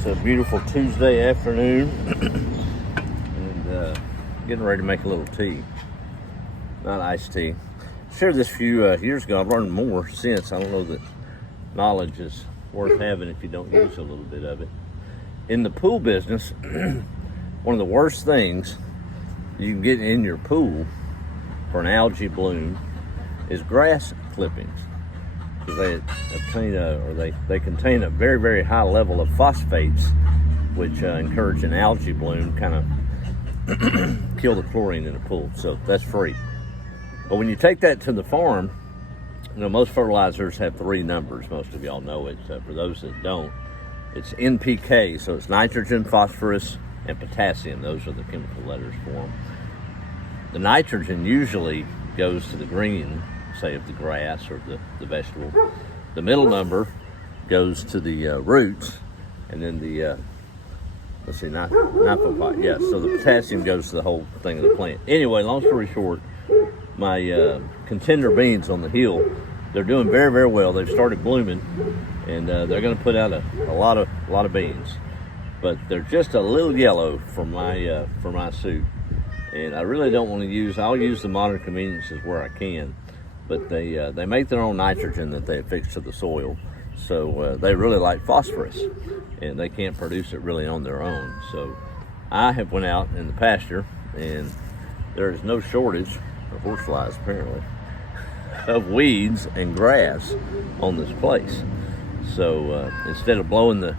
It's a beautiful Tuesday afternoon, and getting ready to make a little tea. Not iced tea. Shared this a few years ago. I've learned more since. I don't know that knowledge is worth having if you don't use a little bit of it. In the pool business, one of the worst things you can get in your pool for an algae bloom is grass clippings, because they contain a very, very high level of phosphates, which encourage an algae bloom, kind of kill the chlorine in the pool. So that's free. But when you take that to the farm, most fertilizers have three numbers. Most of y'all know it. For those that don't, it's NPK. So it's nitrogen, phosphorus, and potassium. Those are the chemical letters for them. The nitrogen usually goes to the green, say, of the grass or the vegetable. The middle number goes to the roots, and then the nitrophosphote. Yeah, so the potassium goes to the whole thing of the plant. Anyway, long story short, my contender beans on the hill, they're doing very, very well. They've started blooming, and they're going to put out a lot of beans, but they're just a little yellow for my suit. And I really don't want to use. I'll use the modern conveniences where I can, but they make their own nitrogen that they affix to the soil. So they really like phosphorus, and they can't produce it really on their own. So I have went out in the pasture, and there is no shortage of horseflies, apparently, of weeds and grass on this place. So instead of blowing the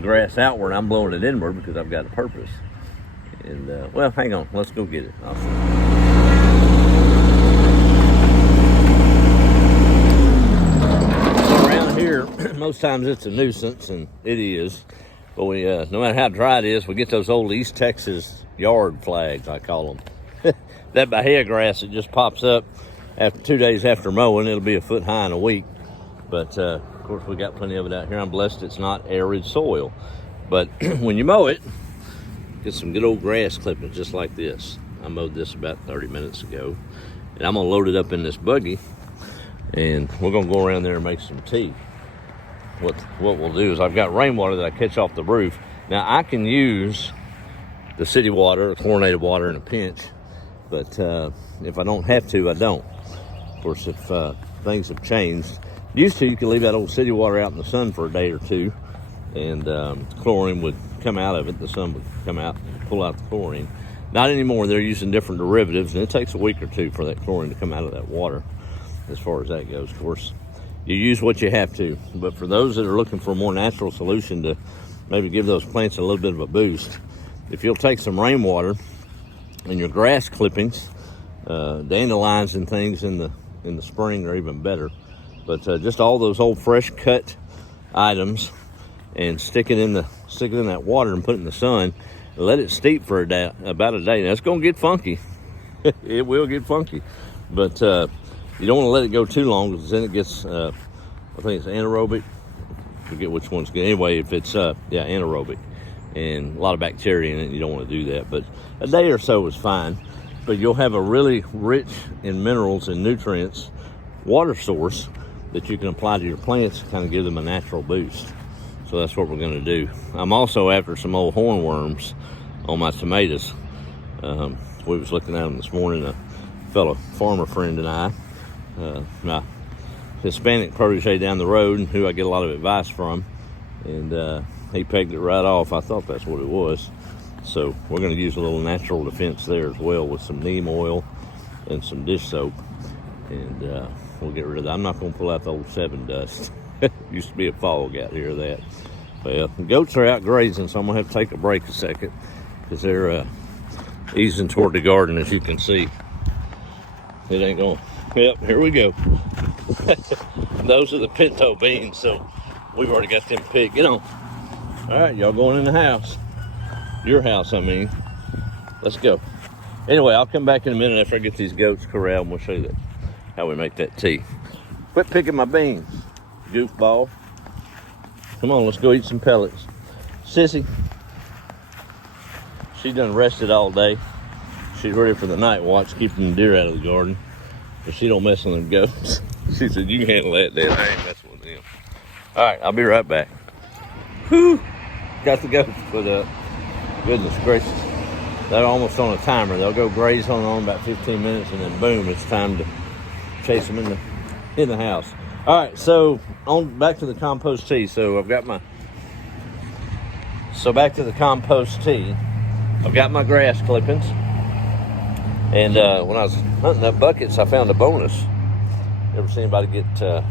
grass outward, I'm blowing it inward because I've got a purpose. And well, hang on, let's go get it. So around here, most times it's a nuisance, and it is. But we, no matter how dry it is, we get those old East Texas yard flags, I call them. That bahia grass that just pops up after 2 days after mowing. It'll be a foot high in a week. But of course, we got plenty of it out here. I'm blessed it's not arid soil. But when you mow it, get some good old grass clippings just like this. I mowed this about 30 minutes ago, and I'm gonna load it up in this buggy, and we're gonna go around there and make some tea. What we'll do is, I've got rainwater that I catch off the roof. Now I can use the city water or chlorinated water in a pinch, but if I don't have to, I don't. Of course, if things have changed, used to you could leave that old city water out in the sun for a day or two, and chlorine would come out of it. The sun would come out and pull out the chlorine. Not anymore. They're using different derivatives, and it takes a week or two for that chlorine to come out of that water. As far as that goes, of course, you use what you have to. But for those that are looking for a more natural solution to maybe give those plants a little bit of a boost, if you'll take some rainwater and your grass clippings, dandelions and things in the spring are even better. But just all those old fresh cut items, and stick it in that water and put it in the sun, and let it steep for about a day. Now it's gonna get funky. It will get funky, but you don't want to let it go too long, because then it gets I think it's anaerobic. I forget which one's good. Anyway, if it's anaerobic, and a lot of bacteria in it, you don't want to do that. But a day or so is fine. But you'll have a really rich in minerals and nutrients water source that you can apply to your plants to kind of give them a natural boost. So that's what we're going to do. I'm also after some old hornworms on my tomatoes. We was looking at them this morning. A fellow farmer friend and I, my Hispanic protege down the road, who I get a lot of advice from, and he pegged it right off. I thought that's what it was. So we're going to use a little natural defense there as well, with some neem oil and some dish soap, and we'll get rid of that. I'm not going to pull out the old 7 dust. Used to be a fog out here, that. Well, the goats are out grazing, so I'm going to have to take a break a second, because they're easing toward the garden, as you can see. It ain't going. Yep, here we go. Those are the pinto beans, so we've already got them picked. Get on. All right, y'all going in the house. Your house, I mean. Let's go. Anyway, I'll come back in a minute after I get these goats corralled, and we'll show you how we make that tea. Quit picking my beans, goofball. Come on, let's go eat some pellets. Sissy, she done rested all day. She's ready for the night watch, keeping the deer out of the garden, but she don't mess with them goats. She said, you can handle that, Dad. I ain't messing with them. All right, I'll be right back. Whew. got the goats put up. Goodness gracious. They're almost on a timer. They'll go graze on about 15 minutes, and then boom, it's time to chase them in the house. All right, so on back to the compost tea. So I've got my back to the compost tea. I've got my grass clippings, and when I was hunting up buckets, I found a bonus. Ever seen anybody get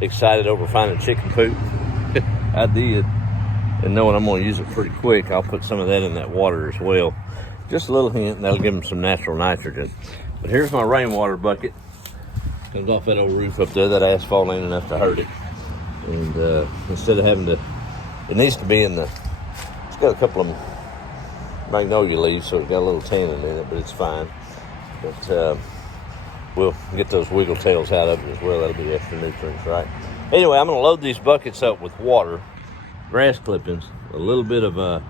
excited over finding chicken poop? I did. And knowing I'm going to use it pretty quick, I'll put some of that in that water as well. Just a little hint, and that'll give them some natural nitrogen. But here's my rainwater bucket. Comes off that old roof up there. That asphalt ain't enough to hurt it. And instead of having to, it needs to be in the, it's got a couple of magnolia leaves, so it's got a little tannin in it, but it's fine. But we'll get those wiggle tails out of it as well. That'll be extra nutrients, right? Anyway, I'm going to load these buckets up with water, grass clippings, a little bit of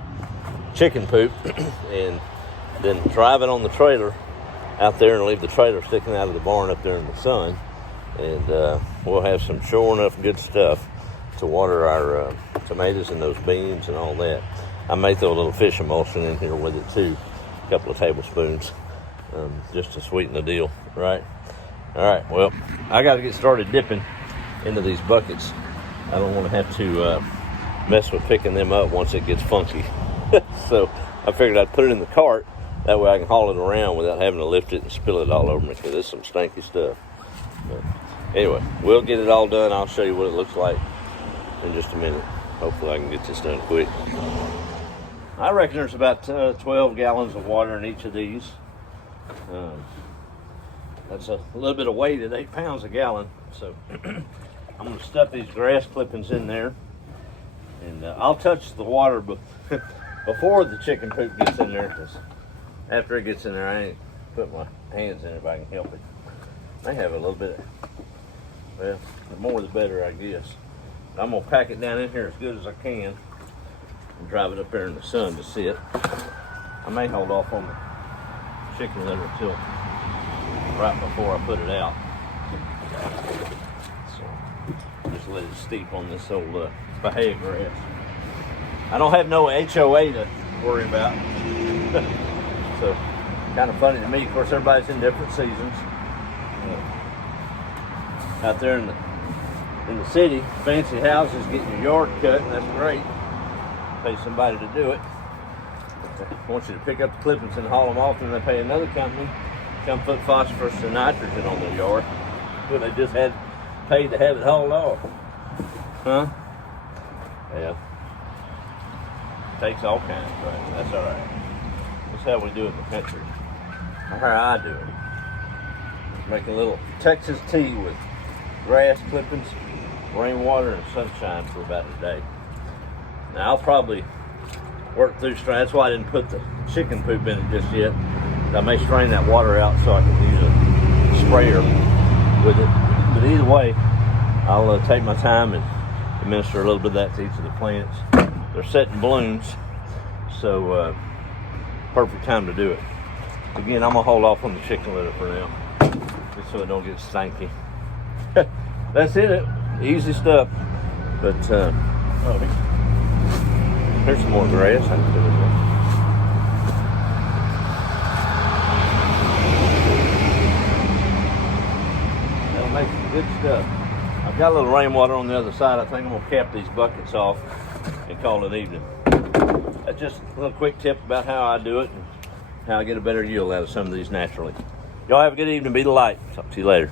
chicken poop, and then drive it on the trailer out there and leave the trailer sticking out of the barn up there in the sun. And we'll have some sure enough good stuff to water our tomatoes and those beans and all that. I may throw a little fish emulsion in here with it too, a couple of tablespoons, just to sweeten the deal, right? All right, well, I got to get started dipping into these buckets. I don't want to have to mess with picking them up once it gets funky. So I figured I'd put it in the cart. That way I can haul it around without having to lift it and spill it all over me, because it's some stanky stuff. But anyway, we'll get it all done. I'll show you what it looks like in just a minute. Hopefully I can get this done quick. I reckon there's about 12 gallons of water in each of these. That's a little bit of weight at 8 pounds a gallon. So I'm going to stuff these grass clippings in there. And I'll touch the water before the chicken poop gets in there, because after it gets in there, I ain't put my hands in it if I can help it. They have a little bit, well, the more the better, I guess. I'm going to pack it down in here as good as I can and drive it up there in the sun to sit. I may hold off on the chicken litter till right before I put it out. So just let it steep on this old Bahia grass. I don't have no HOA to worry about. So kind of funny to me. Of course, everybody's in different seasons. Out there in the city, fancy houses, getting your yard cut, and that's great. Pay somebody to do it. I want you to pick up the clippings and haul them off, and they pay another company come put phosphorus and nitrogen on their yard. But they just had paid to have it hauled off. Huh? Yeah. Takes all kinds, right? That's all right. That's how we do it in the country. That's how I do it. Make a little Texas tea with grass clippings, rainwater, and sunshine for about a day. Now I'll probably work through strain. That's why I didn't put the chicken poop in it just yet. I may strain that water out so I can use a sprayer with it. But either way, I'll take my time and administer a little bit of that to each of the plants. They're setting blooms, so perfect time to do it. Again, I'm gonna hold off on the chicken litter for now, just so it don't get stanky. That's it. Easy stuff. But here's some more grass. I can put in there. That'll make some good stuff. I've got a little rainwater on the other side. I think I'm gonna cap these buckets off and call it evening. That's just a little quick tip about how I do it and how I get a better yield out of some of these naturally. Y'all have a good evening. Be the light. Talk to you later.